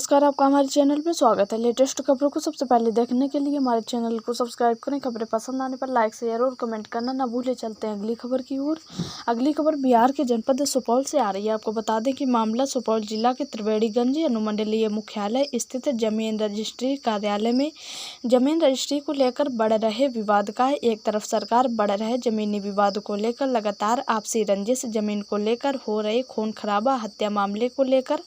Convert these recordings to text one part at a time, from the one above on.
नमस्कार, आपका हमारे चैनल में स्वागत है। लेटेस्ट खबरों को सबसे पहले देखने के लिए हमारे चैनल को सब्सक्राइब करें। खबरें पसंद आने पर लाइक शेयर और कमेंट करना ना भूलें। चलते हैं अगली खबर की ओर। अगली खबर बिहार के जनपद सुपौल से आ रही है। आपको बता दें कि मामला सुपौल जिला के त्रिवेणीगंज अनुमंडलीय मुख्यालय स्थित जमीन रजिस्ट्री कार्यालय में जमीन रजिस्ट्री को लेकर बढ़ रहे विवाद का है। एक तरफ सरकार बढ़ रहे जमीनी विवाद को लेकर लगातार आपसी रंजिश, जमीन को लेकर हो रहे खून खराबा, हत्या मामले को लेकर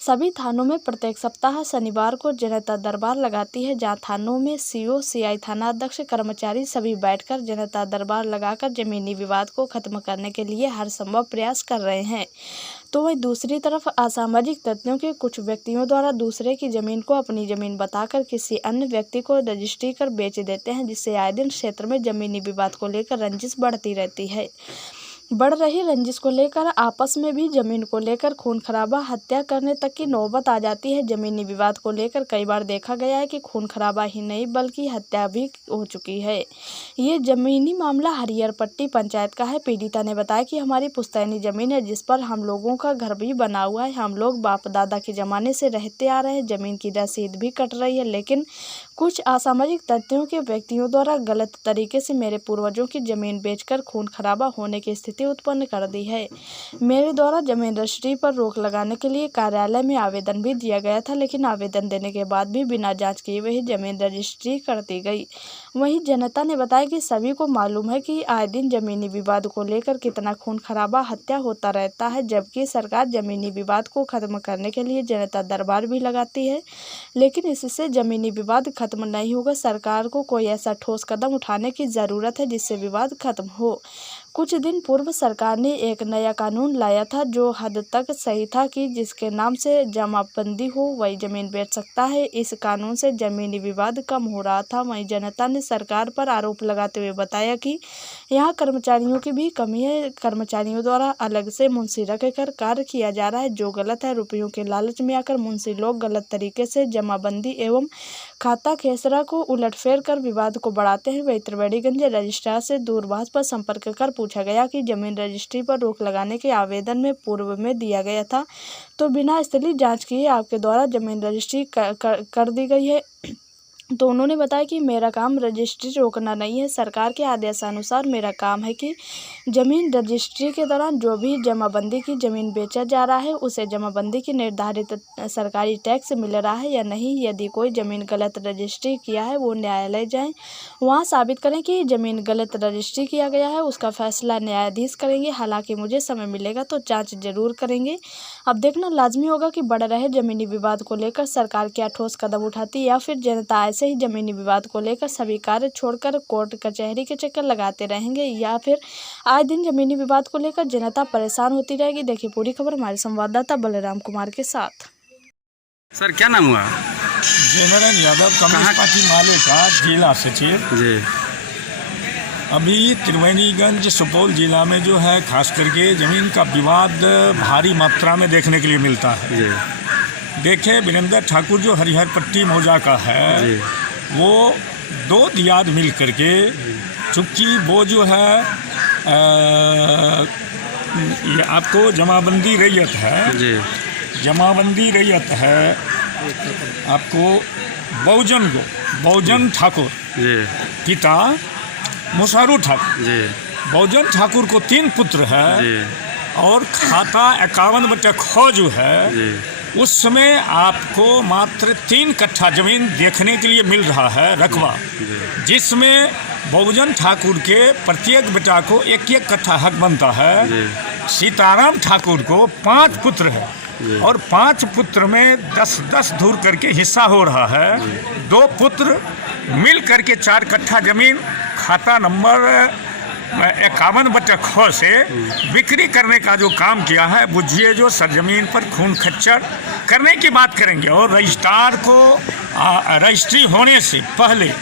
सभी थानों में प्रत्येक सप्ताह शनिवार को जनता दरबार लगाती है, जहां थानों में सीओ, सीआई, थाना अध्यक्ष, कर्मचारी सभी बैठकर जनता दरबार लगाकर जमीनी विवाद को खत्म करने के लिए हर संभव प्रयास कर रहे हैं। तो वहीं दूसरी तरफ असामाजिक तत्वों के कुछ व्यक्तियों द्वारा दूसरे की जमीन को अपनी जमीन बताकर किसी अन्य व्यक्ति को रजिस्ट्री कर बेच देते हैं, जिससे आए दिन क्षेत्र में जमीनी विवाद को लेकर रंजिश बढ़ती रहती है। बढ़ रही रंजिश को लेकर आपस में भी जमीन को लेकर खून खराबा, हत्या करने तक की नौबत आ जाती है। जमीनी विवाद को लेकर कई बार देखा गया है कि खून खराबा ही नहीं बल्कि हत्या भी हो चुकी है। ये जमीनी मामला हरिहरपट्टी पंचायत का है। पीड़िता ने बताया कि हमारी पुश्तैनी जमीन है, जिस पर हम लोगों का घर भी बना हुआ है। हम लोग बाप दादा के ज़माने से रहते आ रहे हैं। ज़मीन की रसीद भी कट रही है, लेकिन कुछ असामाजिक तत्वों के व्यक्तियों द्वारा गलत तरीके से मेरे पूर्वजों की ज़मीन बेचकर खून खराबा होने की स्थिति उत्पन्न कर दी है। मेरे द्वारा जमीन रजिस्ट्री पर रोक लगाने के लिए कार्यालय में आवेदन भी दिया गया था, लेकिन आवेदन देने के बाद भी बिना जांच किए हुए जमीन रजिस्ट्री कर दी गई। वहीं जनता ने बताया कि सभी को मालूम है कि आए दिन जमीनी विवाद को लेकर कितना खून खराबा, हत्या होता रहता है, जबकि सरकार जमीनी विवाद को खत्म करने के लिए जनता दरबार भी लगाती है, लेकिन इससे जमीनी विवाद खत्म नहीं होगा। सरकार को कोई ऐसा ठोस कदम उठाने की ज़रूरत है जिससे विवाद खत्म हो। कुछ दिन पूर्व सरकार ने एक नया कानून लाया था, जो हद तक सही था कि जिसके नाम से जमाबंदी हो वही ज़मीन बेच सकता है। इस कानून से ज़मीनी विवाद कम हो रहा था। वहीं जनता ने सरकार पर आरोप लगाते हुए बताया कि यहाँ कर्मचारियों की भी कमी है। कर्मचारियों द्वारा अलग से मुंशी रखकर कार्य किया जा रहा है, जो गलत है। रुपयों के लालच में आकर मुंशी लोग गलत तरीके से जमाबंदी एवं खाता खेसरा को उलटफेर कर विवाद को बढ़ाते हैं। वही त्रिवेणीगंज रजिस्ट्रार से दूरभाष पर संपर्क कर पूछा गया कि जमीन रजिस्ट्री पर रोक लगाने के आवेदन में पूर्व में दिया गया था, तो बिना स्थलीय जांच किए आपके द्वारा जमीन रजिस्ट्री कर दी गई है। तो उन्होंने बताया कि मेरा काम रजिस्ट्री रोकना नहीं है। सरकार के आदेशानुसार मेरा काम है कि ज़मीन रजिस्ट्री के दौरान जो भी जमाबंदी की ज़मीन बेचा जा रहा है उसे जमाबंदी की निर्धारित सरकारी टैक्स मिल रहा है या नहीं। यदि कोई ज़मीन गलत रजिस्ट्री किया है वो न्यायालय जाएं, वहाँ साबित करें कि ज़मीन गलत रजिस्ट्री किया गया है। उसका फैसला न्यायाधीश करेंगे। हालांकि मुझे समय मिलेगा तो जाँच जरूर करेंगे। अब देखना लाजमी होगा कि बढ़ रहे ज़मीनी विवाद को लेकर सरकार क्या ठोस कदम उठाती है, या फिर जनता ऐसे ही जमीनी विवाद को लेकर सभी कार्य छोड़कर कोर्ट कचहरी के चक्कर लगाते रहेंगे, या फिर आए दिन जमीनी विवाद को लेकर जनता परेशान होती रहेगी। देखिए पूरी खबर हमारे संवाददाता बलराम कुमार के साथ। सर क्या नाम हुआ? जनरल यादव, कम्युनिस्ट पार्टी माले का जिला सचिव जी। अभी त्रिवेणीगंज सुपौल जिला में जो है खास करके ज़मीन का विवाद भारी मात्रा में देखने के लिए मिलता है। जी। देखें, वीरेंद्र ठाकुर जो हरिहरपट्टी मौजा का है जी। वो दो दियाद मिल करके, चूँकि वो जो है ये आपको जमाबंदी रैयत है जी। जमाबंदी रैयत है आपको बहुजन ठाकुर जी। पिता मुशारू ठाकुर। जी। बहुजन ठाकुर को 3 पुत्र है जी। और खाता 51/ख जो है जी। उस समय आपको मात्र 3 कट्ठा ज़मीन देखने के लिए मिल रहा है रकबा, जिसमें बहुजन ठाकुर के प्रत्येक बेटा को 1-1 कट्ठा हक बनता है। सीताराम ठाकुर को 5 पुत्र है और 5 पुत्र में 10-10 धूर करके हिस्सा हो रहा है। 2 पुत्र मिल करके 4 कट्ठा ज़मीन खाता नंबर 51/ख से बिक्री करने का जो काम किया है, बुझिए जो सरजमीन पर खून खच्चर करने की बात करेंगे। और रजिस्ट्रार को रजिस्ट्री होने से पहले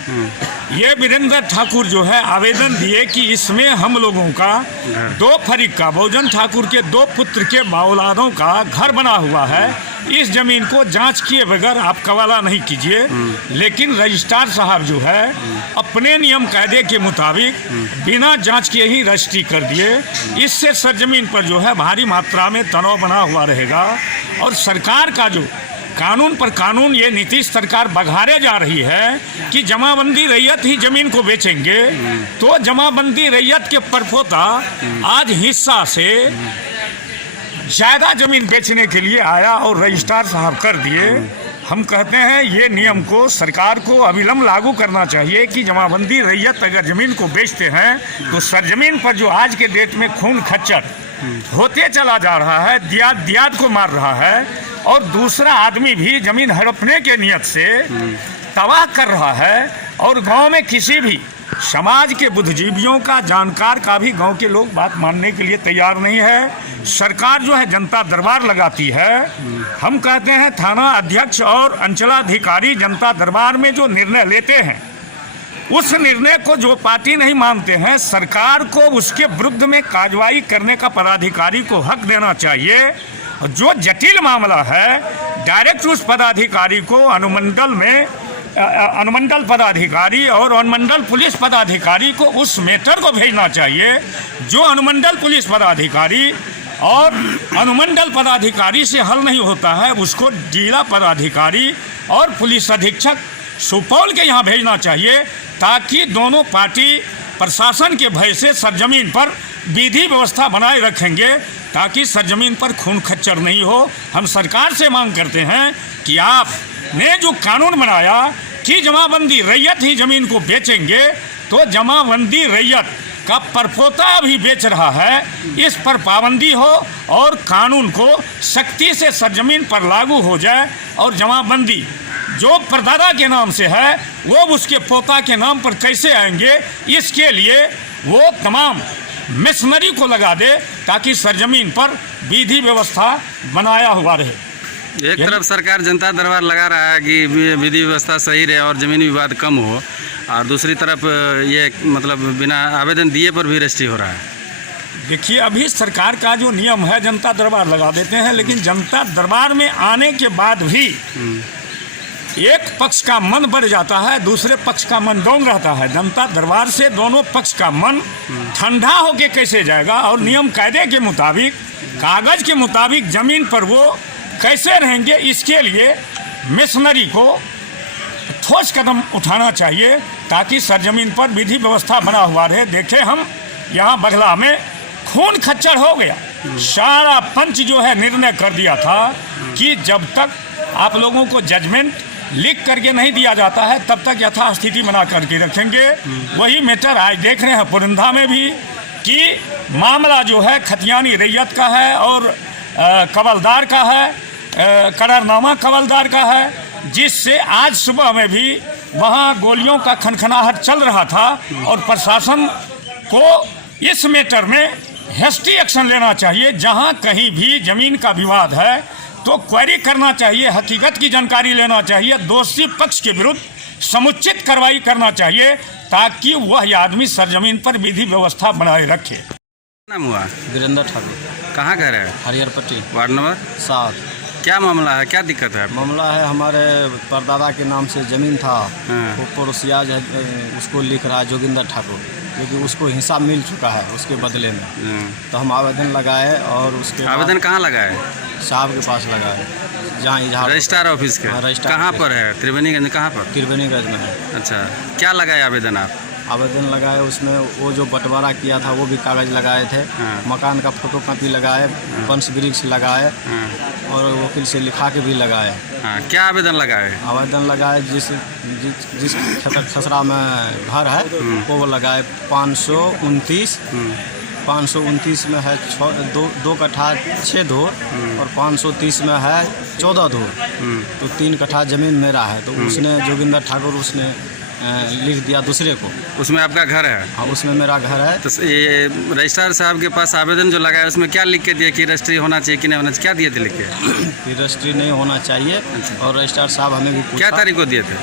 ये वीरेंद्र ठाकुर जो है आवेदन दिए कि इसमें हम लोगों का 2 फरीक का, बहुजन ठाकुर के 2 पुत्र के औलादों का घर बना हुआ है। इस ज़मीन को जांच किए बगैर आप कवाला नहीं कीजिए। लेकिन रजिस्ट्रार साहब जो है अपने नियम कायदे के मुताबिक बिना जांच किए ही रजिस्ट्री कर दिए। इससे सरजमीन पर जो है भारी मात्रा में तनाव बना हुआ रहेगा और सरकार का जो कानून पर कानून ये नीतीश सरकार बघारे जा रही है कि जमाबंदी रैयत ही ज़मीन को बेचेंगे, तो जमाबंदी रैयत के परपोता आज हिस्सा से ज़्यादा ज़मीन बेचने के लिए आया और रजिस्ट्रार साहब कर दिए। हम कहते हैं ये नियम को सरकार को अविलंब लागू करना चाहिए कि जमाबंदी रैयत अगर ज़मीन को बेचते हैं तो सरजमीन पर जो आज के डेट में खून खच्चर होते चला जा रहा है, दियाद को मार रहा है, और दूसरा आदमी भी ज़मीन हड़पने के नियत से तबाह कर रहा है, और गांव में किसी भी समाज के बुद्धिजीवियों का, जानकार का भी गांव के लोग बात मानने के लिए तैयार नहीं है। सरकार जो है जनता दरबार लगाती है। हम कहते हैं थाना अध्यक्ष और अंचलाधिकारी जनता दरबार में जो निर्णय लेते हैं, उस निर्णय को जो पार्टी नहीं मानते हैं, सरकार को उसके विरुद्ध में कार्रवाई करने का पदाधिकारी को हक देना चाहिए। जो जटिल मामला है, डायरेक्ट उस पदाधिकारी को अनुमंडल पदाधिकारी और अनुमंडल पुलिस पदाधिकारी को उस मैटर को भेजना चाहिए। जो अनुमंडल पुलिस पदाधिकारी और अनुमंडल पदाधिकारी से हल नहीं होता है, उसको जिला पदाधिकारी और पुलिस अधीक्षक सुपौल के यहाँ भेजना चाहिए, ताकि दोनों पार्टी प्रशासन के भय से सरजमीन पर विधि व्यवस्था बनाए रखेंगे, ताकि सरजमीन पर खून खच्चर नहीं हो। हम सरकार से मांग करते हैं कि आपने जो कानून बनाया कि जमाबंदी रैयत ही ज़मीन को बेचेंगे, तो जमाबंदी रैयत का परपोता भी बेच रहा है, इस पर पाबंदी हो और कानून को सख्ती से सरजमीन पर लागू हो जाए, और जमाबंदी जो परदादा के नाम से है वो उसके पोता के नाम पर कैसे आएंगे, इसके लिए वो तमाम मिशनरी को लगा दे, ताकि सरजमीन पर विधि व्यवस्था बनाया हुआ रहे। एक तरफ सरकार जनता दरबार लगा रहा है कि विधि व्यवस्था सही रहे और ज़मीन विवाद कम हो, और दूसरी तरफ ये मतलब बिना आवेदन दिए पर भी रजिस्ट्री हो रहा है। देखिए, अभी सरकार का जो नियम है जनता दरबार लगा देते हैं, लेकिन जनता दरबार में आने के बाद भी एक पक्ष का मन बढ़ जाता है, दूसरे पक्ष का मन डाउन रहता है। जनता दरबार से दोनों पक्ष का मन ठंडा होके कैसे जाएगा, और नियम कायदे के मुताबिक, कागज़ के मुताबिक ज़मीन पर वो कैसे रहेंगे, इसके लिए मिशनरी को ठोस कदम उठाना चाहिए, ताकि सरजमीन पर विधि व्यवस्था बना हुआ रहे। देखें, हम यहाँ बघला में खून खच्चर हो गया, सारा पंच जो है निर्णय कर दिया था कि जब तक आप लोगों को जजमेंट लिख करके नहीं दिया जाता है, तब तक यथास्थिति बना करके रखेंगे। वही मैटर आज देख रहे हैं पुरंदा में भी, कि मामला जो है खतियानी रैयत का है और कवलदार का है, करारनामा कवलदार का है, जिससे आज सुबह में भी वहाँ गोलियों का खनखनाहट चल रहा था, और प्रशासन को इस मैटर में हेस्टी एक्शन लेना चाहिए। जहाँ कहीं भी ज़मीन का विवाद है तो क्वेरी करना चाहिए, हकीकत की जानकारी लेना चाहिए, दोषी पक्ष के विरुद्ध समुचित कार्रवाई करना चाहिए, ताकि वह आदमी सरजमीन पर विधि व्यवस्था बनाए रखे। नाम हुआ? वीरेंद्र ठाकुर। कहाँ घर है? हरियर पट्टी, वार्ड नंबर 7। क्या मामला है, क्या दिक्कत है? मामला है, हमारे परदादा के नाम से ज़मीन था, हाँ। वो पड़ोसिया उसको लिख रहा है जोगिंदर ठाकुर, क्योंकि उसको हिस्सा मिल चुका है उसके बदले में। तो हम आवेदन लगाए, और उसके आवेदन कहाँ लगाए? साहब के पास लगाए, जहाँ इजहार रजिस्ट्रार ऑफिस के। हाँ, रजिस्ट्रार कहाँ ऑफिस। पर है? त्रिवेणीगंज। कहाँ पर? त्रिवेणीगंज में है। अच्छा, क्या लगाए आवेदन आप? आवेदन लगाए, उसमें वो जो बंटवारा किया था वो भी कागज़ लगाए थे, हाँ। मकान का फोटोकॉपी लगाए, वंश वृक्ष लगाए, और वकील से लिखा के भी लगाए। हाँ, क्या आवेदन लगाए? आवेदन लगाए, जिस खसरा में घर है वो लगाए 529। 529 में है 2 कट्ठा 6 धूर, और 530 में है 14 धूर। तो 3 कट्ठा ज़मीन मेरा है, तो उसने जोगिंदर ठाकुर उसने लिख दिया दूसरे को। उसमें आपका घर है? हाँ, उसमें मेरा घर है। तो ये रजिस्ट्रार साहब के पास आवेदन जो लगाया उसमें क्या लिख के दिया कि रजिस्ट्री होना चाहिए कि नहीं होना चाहिए, क्या दिए थे लिख के? कि रजिस्ट्री नहीं होना चाहिए। और रजिस्ट्रार साहब हमें भी पूछा। क्या तारीख को दिए थे?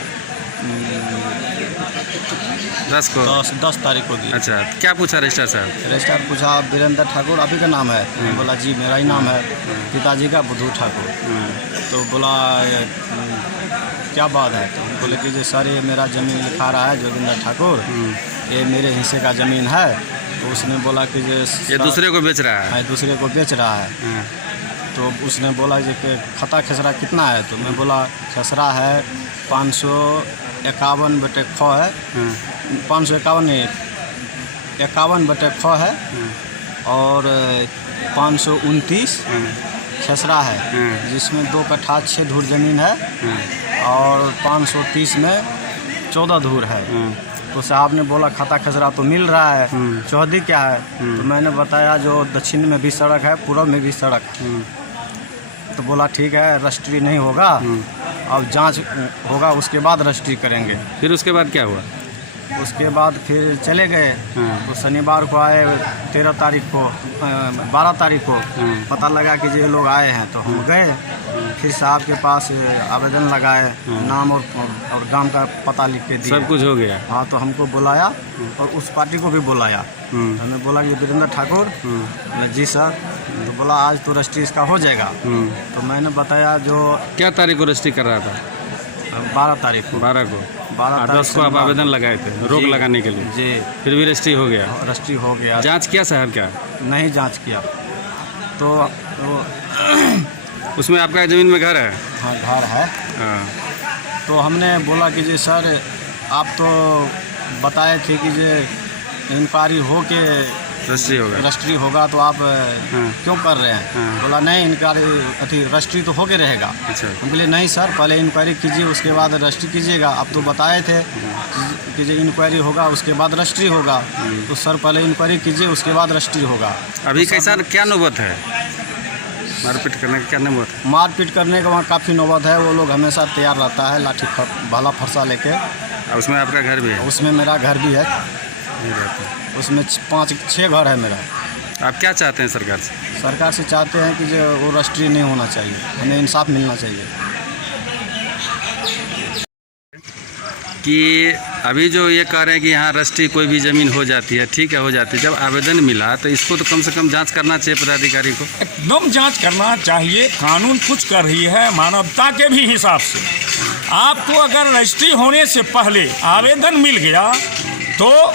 10 को? 10 तारीख को दिया। अच्छा, क्या पूछा रजिस्ट्रार साहब? रजिस्ट्रार पूछा, वीरेंद्र ठाकुर आप ही का नाम है? बोला जी मेरा ही नाम है। पिताजी का बुद्धू ठाकुर। तो बोला क्या बात है? तो बोले कि जी सर, ये मेरा ज़मीन लिखा रहा है जोगिंदर ठाकुर, ये मेरे हिस्से का ज़मीन है। तो उसने बोला कि ये दूसरे को बेच रहा है? दूसरे को बेच रहा है। तो उसने बोला कि खता खसरा कितना है, तो मैं बोला खसरा है 551/ख है, 551 नहीं 51/ख है, और 529 खसरा है, जिसमें 2 कट्ठा 6 धूर ज़मीन है, और 530 में 14 धूर है। तो साहब ने बोला खाता खसरा तो मिल रहा है, चौहदी क्या है? तो मैंने बताया जो दक्षिण में भी सड़क है, पूर्व में भी सड़क है। तो बोला ठीक है, रजिस्ट्री नहीं होगा, अब जांच होगा उसके बाद रजिस्ट्री करेंगे। फिर उसके बाद क्या हुआ? उसके बाद फिर चले गए। तो शनिवार को आए, 13 तारीख को 12 तारीख को पता लगा कि ये लोग आए हैं, तो हम गए। फिर साहब के पास आवेदन लगाए, नाम और गांव का पता लिख के दिया। सब कुछ हो गया? हाँ, तो हमको बुलाया और उस पार्टी को भी बुलाया। हमें बोला कि वीरेंद्र ठाकुर, जी सर। तो बोला आज तो रजिस्ट्री इसका हो जाएगा। तो मैंने बताया जो क्या तारीख को रजिस्ट्री कर रहा था? 12 तारीख को। 12 को 10 को आप आवेदन लगाए थे रोक लगाने के लिए? जी। फिर भी रजिस्ट्री हो गया? रजिस्ट्री हो गया। जांच किया साहब? क्या नहीं जांच किया। तो उसमें आपका ज़मीन में घर है? हाँ, घर है। हाँ। तो हमने बोला कि जी सर, आप तो बताए थे कि ये इंक्वायरी हो के रजिस्ट्री होगा, तो आप क्यों कर रहे हैं? बोला नहीं, इंक्वायरी रजिस्ट्री तो होके रहेगा। अच्छा। हम बोले नहीं सर, पहले इंक्वायरी कीजिए उसके बाद रजिस्ट्री कीजिएगा। आप तो बताए थे कि जो इंक्वायरी होगा उसके बाद रजिस्ट्री होगा, तो सर पहले इंक्वायरी कीजिए उसके बाद रजिस्ट्री होगा। अभी कैसा क्या नौबत है? मारपीट करने का क्या नौबत है? मारपीट करने का वहाँ काफ़ी नौबत है। वो लोग हमेशा तैयार रहता है, लाठी भाला फरसा लेके। उसमें आपका घर भी है? उसमें मेरा घर भी है। उसमें 5-6 घर है मेरा। आप क्या चाहते हैं सरकार से? सरकार से चाहते हैं कि जो वो रजिस्ट्री नहीं होना चाहिए, हमें इंसाफ मिलना चाहिए। कि अभी जो ये कह रहे हैं कि यहाँ रजिस्ट्री कोई भी ज़मीन हो जाती है, ठीक है हो जाती है, जब आवेदन मिला तो इसको तो कम से कम जांच करना चाहिए पदाधिकारी को। एकदम जांच करना चाहिए। कानून कुछ कर रही है मानवता के भी हिसाब से। आपको अगर रजिस्ट्री होने से पहले आवेदन मिल गया तो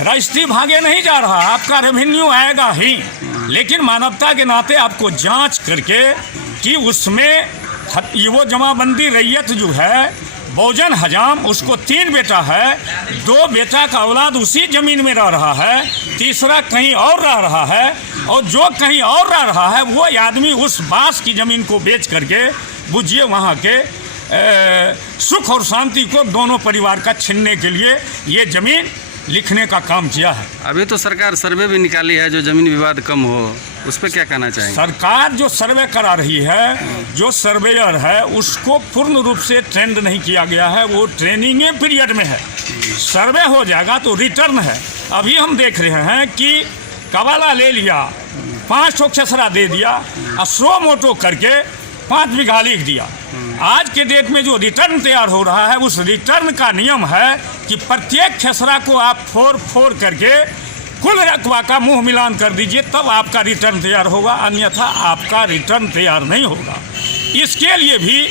रजिस्ट्री भागे नहीं जा रहा, आपका रेवेन्यू आएगा ही। लेकिन मानवता के नाते आपको जांच करके कि उसमें वो जमाबंदी रैयत जो है बहुजन हजाम, उसको 3 बेटा है, 2 बेटा का औलाद उसी ज़मीन में रह रहा है, तीसरा कहीं और रह रहा है, और जो कहीं और रह रहा है वो आदमी उस बास की ज़मीन को बेच करके बुझिए वहाँ के सुख और शांति को दोनों परिवार का छीनने के लिए ये ज़मीन लिखने का काम किया है। अभी तो सरकार सर्वे भी निकाली है जो ज़मीन विवाद कम हो, उस पर क्या कहना चाहेंगे? सरकार जो सर्वे करा रही है, जो सर्वेयर है उसको पूर्ण रूप से ट्रेंड नहीं किया गया है, वो ट्रेनिंग पीरियड में है। सर्वे हो जाएगा तो रिटर्न है। अभी हम देख रहे हैं कि कबाला ले लिया, 5 खसरा दे दिया और 100 मोटो करके 5 बीघा लिख दिया। आज के डेट में जो रिटर्न तैयार हो रहा है, उस रिटर्न का नियम है कि प्रत्येक खसरा को आप 4 करके कुल रकबा का मुंह मिलान कर दीजिए, तब आपका रिटर्न तैयार होगा, अन्यथा आपका रिटर्न तैयार नहीं होगा। इसके लिए भी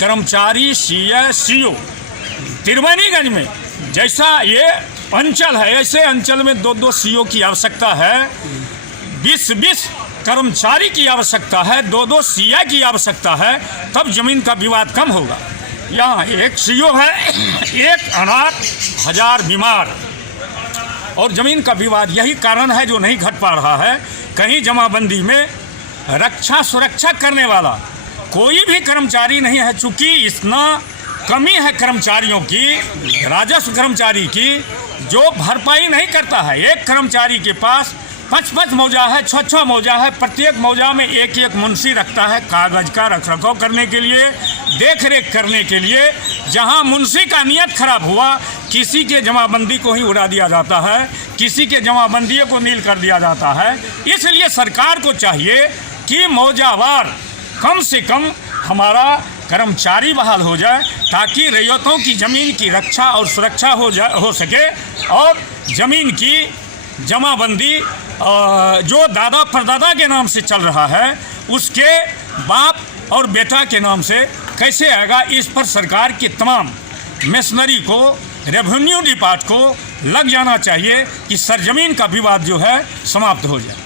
कर्मचारी सीओ त्रिवेणीगंज में जैसा ये अंचल है, ऐसे अंचल में 2 सीओ की आवश्यकता है, 20 कर्मचारी की आवश्यकता है, 2 सीए की आवश्यकता है, तब जमीन का विवाद कम होगा। यहाँ 1 सीओ है, 1 अनाथ, 1000 बीमार, और ज़मीन का विवाद यही कारण है जो नहीं घट पा रहा है। कहीं जमाबंदी में रक्षा सुरक्षा करने वाला कोई भी कर्मचारी नहीं है। चूँकि इतना कमी है कर्मचारियों की, राजस्व कर्मचारी की, जो भरपाई नहीं करता है। एक कर्मचारी के पास 5 मौजा है, 6 मौजा है, प्रत्येक मौजा में 1 मुंशी रखता है कागज़ का रखरखाव करने के लिए, देख रेख करने के लिए। जहां मुंशी का नियत खराब हुआ, किसी के जमाबंदी को ही उड़ा दिया जाता है, किसी के जमाबंदी को नील कर दिया जाता है। इसलिए सरकार को चाहिए कि मौजावार कम से कम हमारा कर्मचारी बहाल हो जाए, ताकि रैयतों की ज़मीन की रक्षा और सुरक्षा हो सके, और ज़मीन की जमाबंदी जो दादा परदादा के नाम से चल रहा है, उसके बाप और बेटा के नाम से कैसे आएगा। इस पर सरकार की तमाम मशीनरी को, रेवेन्यू डिपार्ट को लग जाना चाहिए कि सरजमीन का विवाद जो है समाप्त हो जाए।